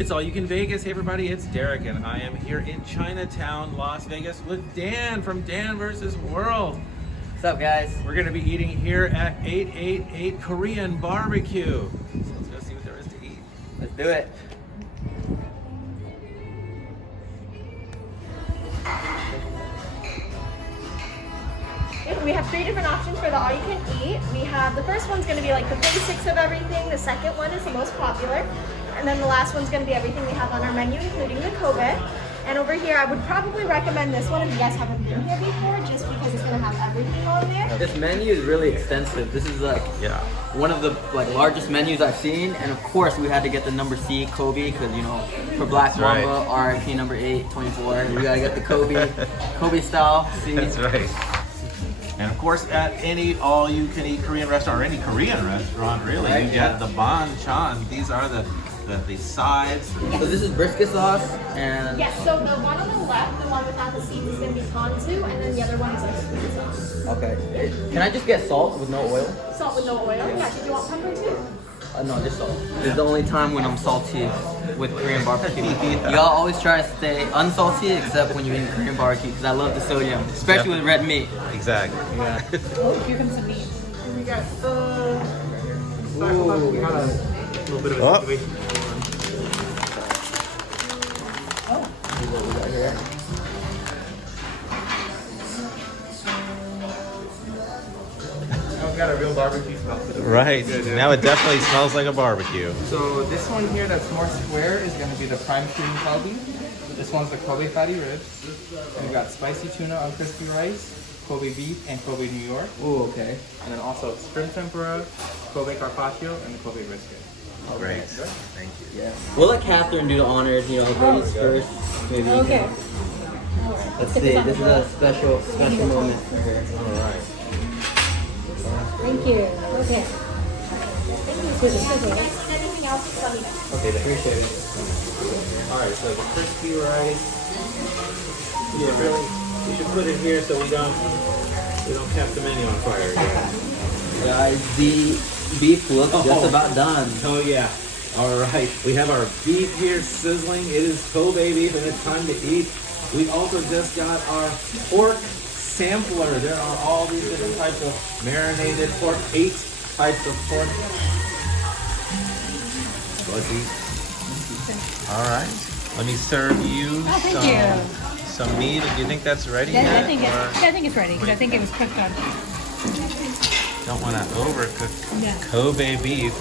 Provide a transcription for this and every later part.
It's All You Can Vegas. Hey everybody, it's Derek and I am here in Chinatown, Las Vegas with Dan from DanVsWorld. What's up, guys? We're gonna be eating here at 888 Korean BBQ. So let's go see what there is to eat. Let's do it. We have 3 different options for the all you can eat. We have, the first one's gonna be like the basics of everything. The second one is the most popular. And then the last one's gonna be everything we have on our menu, including the Kobe. And over here, I would probably recommend this one if you guys haven't been here before, just because it's gonna have everything on there. This menu is really extensive. This is like one of the largest menus I've seen, and of course we had to get the number C Kobe because for Black Mamba, RIP number 824. We gotta get the Kobe style. See? That's right. And of course, at any all-you-can-eat Korean restaurant, or any Korean restaurant, really, you get the banchan. These are the sides. So this is brisket sauce, and Yes, so the one on the left, the one without the seeds, is gonna be ponzu, and then the other one is like sweet sauce. okay. Can I just get salt with no oil? Salt with no oil. Yeah, did you want pepper too? No, just salt. This is the only time when I'm salty with Korean barbecue. Y'all always try to stay unsalty except when you eat Korean barbecue because I love the sodium, especially with red meat. Exactly. Yeah. Oh, here comes the meat. We got Ooh. we got a little bit of a situation. See what we got here. Now we got a real barbecue smell to it. Right. Good, yeah. Now it definitely smells like a barbecue. So this one here that's more square is going to be the prime cream kalbi. This one's the Kobe fatty ribs. And we got spicy tuna on crispy rice, Kobe beef, and Kobe New York. Ooh, okay. And then also shrimp tempura, Kobe carpaccio, and the Kobe brisket. Great. Thank you. Yeah. We'll let Catherine do the honors, ladies first. Maybe. Okay. Let's see. This is a special moment for her. All right. Thank you. Okay. Anything else, just let me know. Okay, Appreciate it. All right, so the crispy rice. Yeah, really. We should put it here so we don't catch the menu on fire again. Guys, the beef looks just about done. Oh yeah. All right. We have our beef here sizzling. It is Kobe beef, and it's time to eat. We also just got our pork sampler. There are all these different types of marinated pork. 8 types of pork. Let's eat. All right. Let me serve you some meat. Do you think that's ready yet? I think it's ready because I think it was cooked on. Don't want to overcook Yeah. Kobe beef.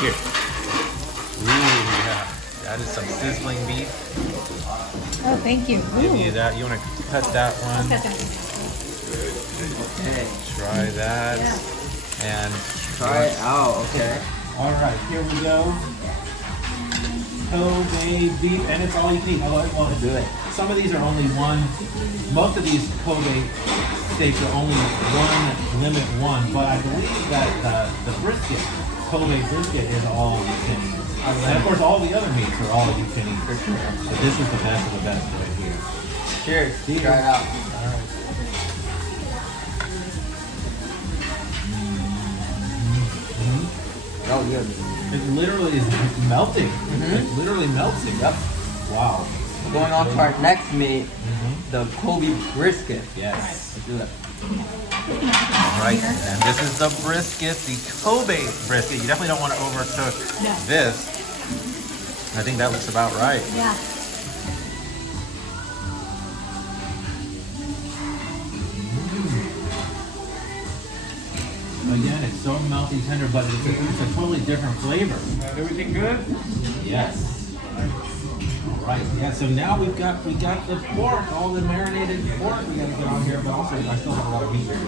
Here. Ooh, yeah. That is some sizzling beef. Oh, thank you. Give you that. You want to cut that one? Cut that. Okay. Try that. And Try it out. Okay. all right, here we go. Kobe beef, and it's all you can eat. I want to do it. Some of these are only one. Most of these Kobe steaks are only limit one, but I believe that the brisket, Kobe brisket, is all you can eat. And of course, all the other meats are all you can eat. But this is the best of the best right here. Cheers. Try it out. Oh, good. It literally is melting. It literally melting. Yep. Wow. Going on to our next meat, the Kobe brisket. Yes. Let's do it. All right, and this is the brisket, the Kobe brisket. You definitely don't want to overcook this. I think that looks about right. Yeah. Again, it's so melty tender, but it's a totally different flavor. Everything good? Yes. All right. Yeah. So now we got the pork, all the marinated pork. We gotta get on here, but also I still have a lot of meat here.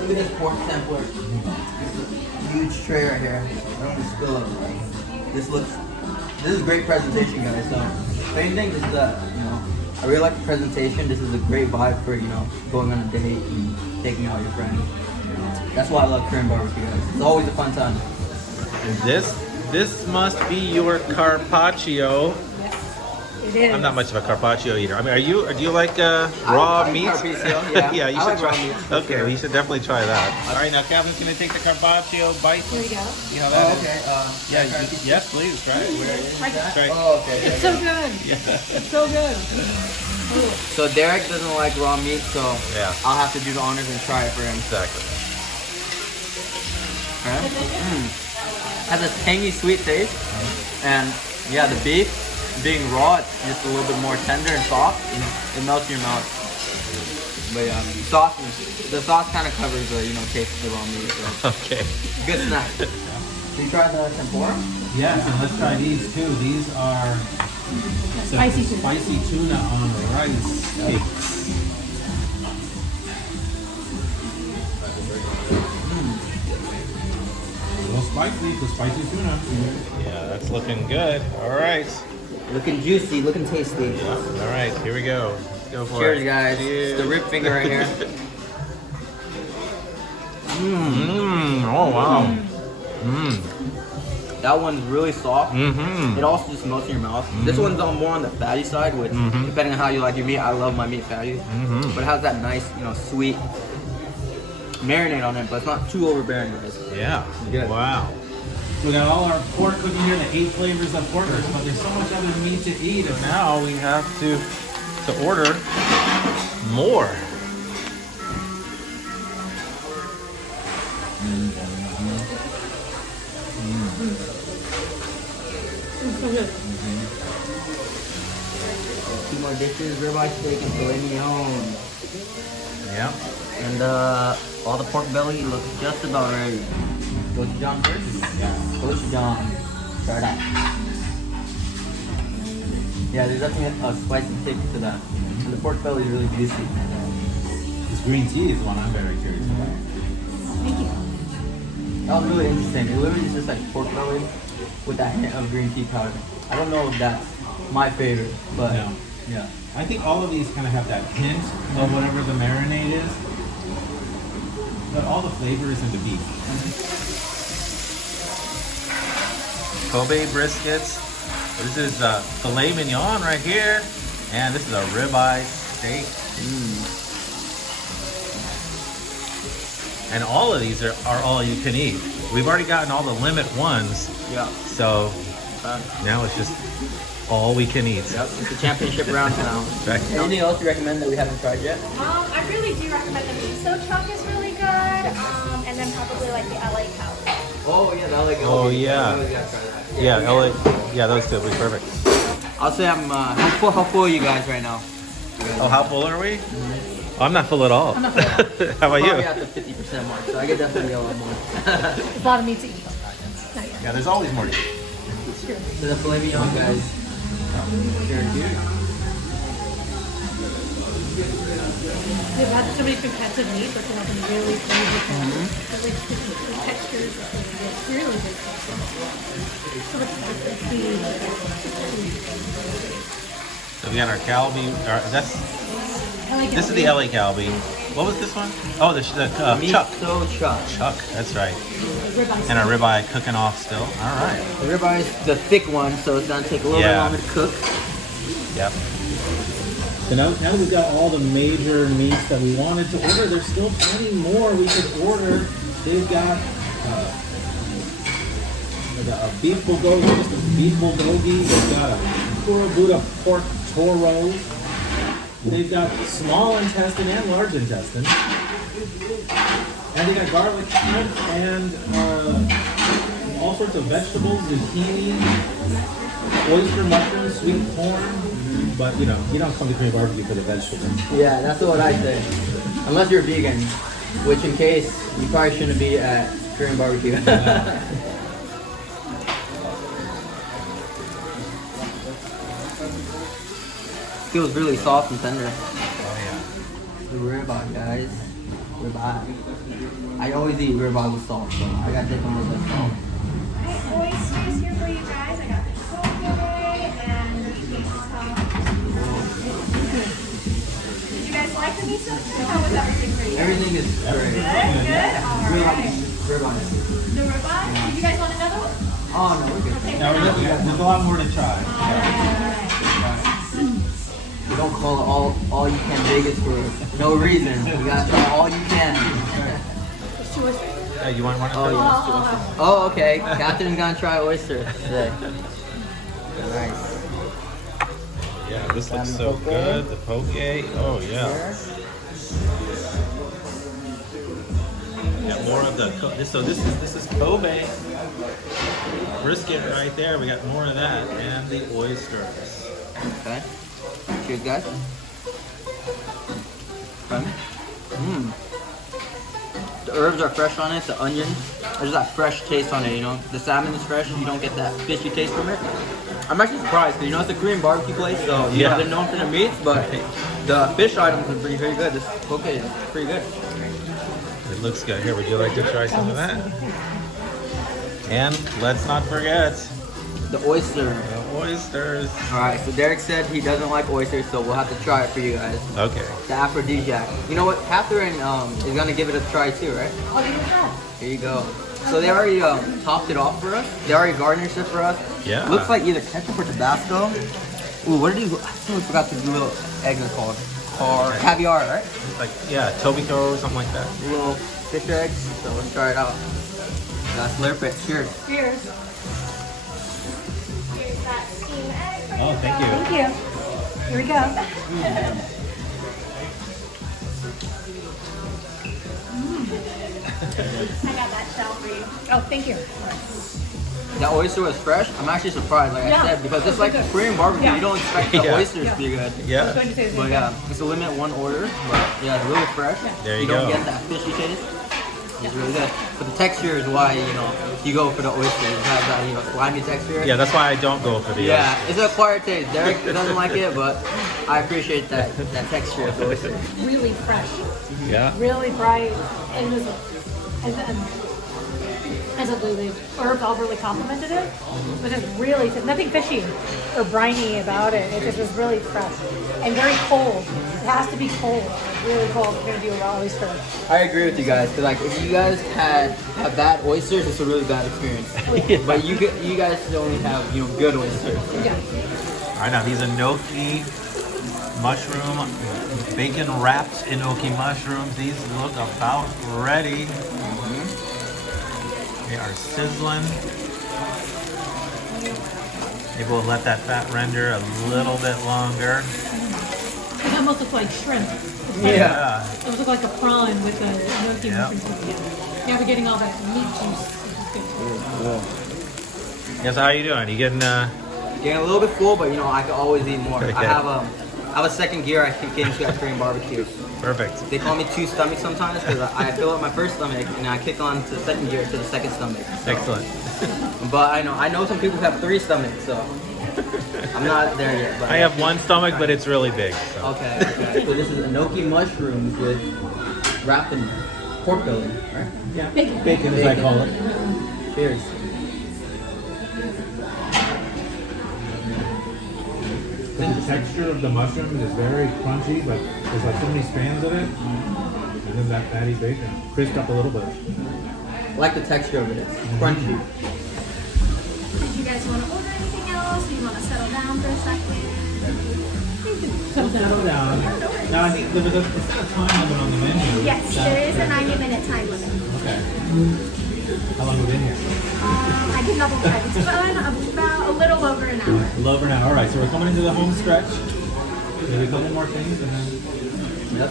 Look at this pork sampler. Huge tray right here. Just spill it. This is great presentation, guys. So, same thing. This is I really like the presentation. This is a great vibe for going on a date and taking out your friends. That's why I love Korean barbecue, guys. It's always a fun time. And this must be your carpaccio. It is. I'm not much of a carpaccio eater. I mean, do you like I raw like meat? carpaccio, yeah. Yeah, you I should like try. raw meat, for Okay, sure. well, you should definitely try that. All right, now Catherine's gonna take the carpaccio bite. Here we go. You know that? Oh, okay. Yeah, yes, please try it. Try it. Oh, okay. It's so good. It's so good. So Derek doesn't like raw meat, so Yeah. I'll have to do the honors and try it for him. Exactly. Has a tangy, sweet taste, and yeah, the beef being raw, it's just a little bit more tender and soft. It melts in your mouth. But yeah, the sauce kind of covers the taste of the raw meat. So. Okay. Good snack. Did you try the tempura? Yes, and let's try these too. These are Spicy tuna. spicy tuna on rice cakes. A little spicy, the spicy tuna. Yeah, that's looking good. All right. Looking juicy, looking tasty. Yeah. All right, here we go. Let's go for Cheers, it. guys. Cheers. It's the rib finger right here. Oh wow. That one's really soft. Mm-hmm. It also just melts in your mouth. This one's more on the fatty side, which depending on how you like your meat, I love my meat fatty. But it has that nice, sweet marinade on it, but it's not too overbearing, guys. Yeah. Good. Wow. We got all our pork cooking here, the 8 flavors of porkers, but there's so much other meat to eat, and now we have to order more. Two more dishes, ribeye steak and filet mignon. Yeah. And all the pork belly looks just about ready. Go to John first? Yeah. Go to John. Start out. Yeah, there's definitely a spicy taste to that. And the pork belly is really juicy. This green tea is the one I'm very curious about. Thank you. That was really interesting. It literally is just like pork belly with that hint of green tea powder. I don't know if that's my favorite, but No. yeah. I think all of these kind of have that hint of whatever the marinade is, but all the flavor is in the beef. Kobe briskets. This is filet mignon right here, and this is a ribeye steak. And all of these are all you can eat. We've already gotten all the limit ones, Yeah. so now it's just all we can eat. Yep. It's the championship round now. Right. Anything else you recommend that we haven't tried yet? I really do recommend the miso truck is really good, and then probably like the LA cow. Oh yeah, that like. Oh, yeah. We gotta try that. Yeah, LA. Yeah, those two would be perfect. I'll say I'm. How full are you guys right now? Oh, how full are we? Oh, I'm not full at all. I'm not full at all. How about Probably you? at the 50% mark, so I could definitely a lot more. There's a lot of meat to eat. Not yet. Yeah, there's always more to eat. It's true. So the filet mignon, guys. Here, dude. We've had so many different kinds of meat, but they're often really flavorful. Really different textures. It's really good. So much So we got our Calbee. This is the LA Calbee. What was this one? Oh, the Chuck. Miso chuck. Chuck, that's right. And our ribeye cooking off still. All right. The ribeye is the thick one, so it's gonna take a little bit longer to cook. Yep. So now that we've got all the major meats that we wanted to order, there's still plenty more we could order. They've got a beef bulgogi, just a beef bulgogi. They've got a pura Buddha pork toro. They've got small intestine and large intestine. And they got garlic shrimp and all sorts of vegetables, zucchini, oyster mushrooms, sweet corn. But you don't come to Korean barbecue for the vegetables. Yeah, that's what I say. Unless you're vegan, which in case you probably shouldn't be at Korean barbecue. Feels really soft and tender. Oh yeah. The ribeye, guys. Ribeye. I always eat ribeye with salt, so I got different with the salt. Oysters here for you guys. I got the Kobe and the miso. Did you guys like the miso? How was everything for you? Everything is great. Good. All right. Ribeye. The ribeye. Did you guys want another one? Oh no, we're good. Now there's a lot more to try. All right. We don't call it all you can Vegas for no reason. We gotta try all you can. It's 2 oysters. Yeah, you want one of Oh, those? yeah. Oh, okay. Catherine's gonna try oysters today. Nice. Yeah, this looks so poke. good. The poke. Oh yeah. Got more of the so this is Kobe brisket right there. We got more of that and the oysters. Okay. Cheers, guys. Mmm. The herbs are fresh on it. The onion, there's that fresh taste on it. You know, the salmon is fresh. You don't get that fishy taste from it. I'm actually surprised because you know it's a Korean barbecue place, so you know they're known for their meats, but the fish items are pretty very good. This poke is pretty good. It looks good. Here, would you like to try some of that? And let's not forget The oyster. the oysters. All right, so Derek said he doesn't like oysters, so we'll have to try it for you guys. Okay. The aphrodisiac. You know what? Catherine is gonna give it a try too, right? Oh, they didn't have. Here you go. So they already topped it off for us. They already garnished it for us. Yeah. Looks like either ketchup or Tabasco. Ooh, what did you? I think we forgot to do little eggs are called. Or caviar, right? It's like Tobiko or something like that. Little fish eggs. So let's try it out. Let's slurp it. Cheers. Cheers. Here's that steamed egg. for Oh, thank you. Thank you. Here we go. I got that shell for you. Oh, thank you. That oyster was fresh. I'm actually surprised, like Yeah. I said, because it's It's like good. Korean barbecue. Yeah. You don't expect the Yeah. oysters to be good. I was Yeah. going to say the But same yeah, thing. it's a limit one order. But yeah, it's really fresh. There you You don't go. get that fishy taste. It's really good. But the texture is why, you know, you go for the oysters. It has that, you know, slimy texture. Yeah, that's why I don't go for the Yeah, oysters. it's an acquired taste. Derek doesn't like it, but I appreciate that texture of the oyster. Really fresh. Yeah. Really bright. And as a the herbs all really complemented it. It was just really, nothing fishy or briny about it. It just was really fresh and very cold. It has to be cold, really cold if you're gonna do a raw oyster. I agree with you guys, because like if you guys had bad oysters, it's a really bad experience. But you guys only have, you know, good oysters. Yeah. All right, now these enoki mushroom, bacon wrapped enoki mushrooms. These look about ready. They are sizzling. Maybe we'll let that fat render a little bit longer. It almost looks like shrimp. It's kind of- Yeah. It almost looks like a prawn with the gnocchi Yep. mushrooms put together. Yeah, we're getting all that meat juice, which is good. Yes, how you doing? You getting Getting a little bit full, but you know, I could always eat more. Okay. I have a second gear I kick into at Korean barbecue. perfect? They call me two stomachs sometimes because I fill up my first stomach and I kick on to the second gear to the second stomach. So- Excellent. But I know some people have three stomachs, so I'm not there yet. But I have one stomach, but it's really big. So. Okay. So this is enoki mushrooms with wrapped in pork belly, right? Yeah. Bacon. Bacon, as I call it. Cheers. The texture of the mushroom is very crunchy, but there's like so many strands of it. And then that fatty bacon crisped up a little bit. I like the texture of it. It's crunchy. Did you guys want to order anything else? Or you want to settle down for a second? Settle down. Now I think there's a time limit on the menu. Yes, there is a 90-minute time limit. Okay. How long have we been here? I can double check. It's about a little over an hour. A little over an hour. All right, so we're coming into the home stretch. Maybe a couple more things and then. Yep.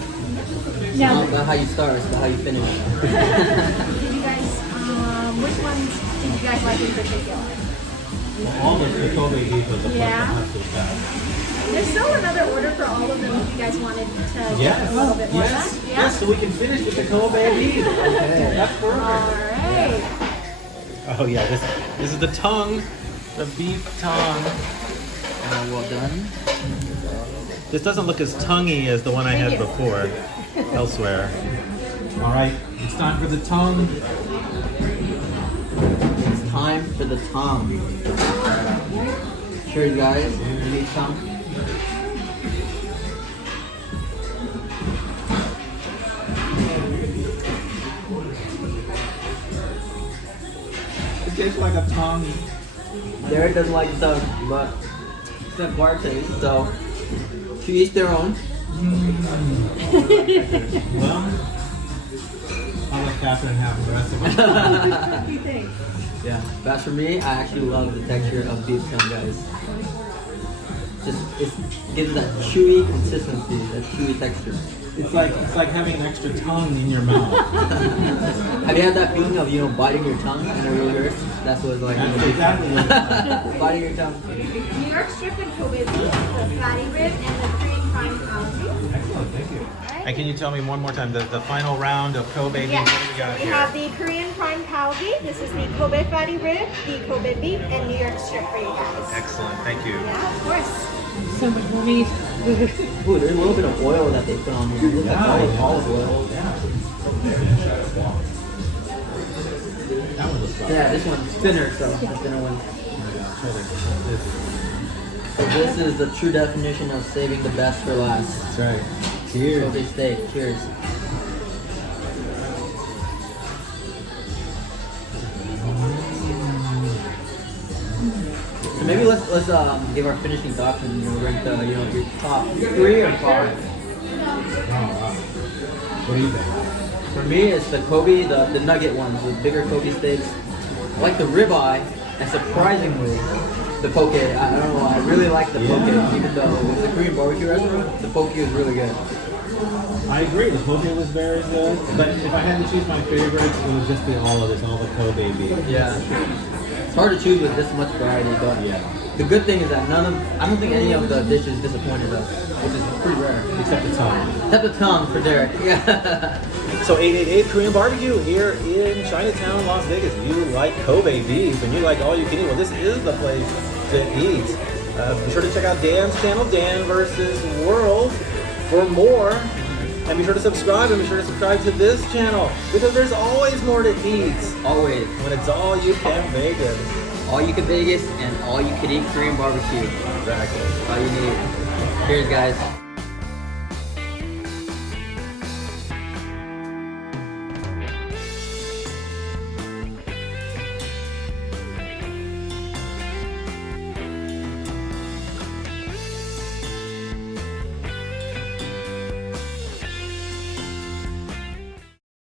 It's Yeah. not about how you start, it's about how you finish. Did you guys, which ones did you guys like in particular? All the Kobe beef was the Yeah. absolute best. There's still another order for all of them if you guys wanted to get Yes. a little bit more of Yes. that. Yes. So we can finish with the Kobe beef. Okay. That's perfect. Alright. Oh yeah, this is the tongue, the beef tongue. Well done. This doesn't look as tonguey as the one I had you. before elsewhere. All right, it's time for the tongue. It's time for the tongue. Cheers, guys. You need some? It tastes like a tongue. Derek doesn't like the tongue, but it's an acquired taste, so To each their own. Well, I'll let Catherine have the rest of it. What do you think? Yeah. But as for me, I actually love the texture of beef tongue, guys. It gives that chewy consistency, that chewy texture. It's like having an extra tongue in your mouth. Have you had that feeling of biting your tongue and it really hurts? That's what it's like. That's exactly what it's Biting your tongue. New York strip and Kobe beef, the fatty rib, and the Korean prime calzone. Excellent, thank you. And can you tell me one more time the final round of Kobe beef? Yes. What do we got We here? have the Korean prime calzone. This is the Kobe fatty rib, the Kobe beef, and New York strip for you guys. Excellent, thank you. Yeah, of course. So much more meat. Ooh, there's a little bit of oil that they put on here. Look at olive oil. That one looks good. Yeah, this one's thinner, so the thinner one. So this is the true definition of saving the best for last. That's right. Cheers. Kobe steak. Cheers. So maybe let's give our finishing thoughts and rank the your top 3 or 5. Oh, wow. What do you think? For me, it's the Kobe, the nugget ones, the bigger Kobe steaks. I like the ribeye, and surprisingly, the poke. I don't know, I really like the poke, even though it's a Korean barbecue restaurant. The poke is really good. I agree. The Kobe was very good, but if I had to choose my favorites, it would just be all of this, all the Kobe beef. Yeah. It's hard to choose with this much variety, but Yeah. the good thing is that I don't think any of the dishes disappointed us, which is pretty rare. Except the tongue. Except the tongue for Derek. Yeah. So 888 Korean BBQ here in Chinatown, Las Vegas. If you like Kobe beef and you like all you can eat, well, this is the place to eat. Be sure to check out Dan's channel, DanVsWorld, for more. And be sure to subscribe, and be sure to subscribe to this channel, because there's always more to eat Always. when it's all you can Vegas. All you can Vegas and all you can eat Korean barbecue. Exactly. All you need. Cheers, guys.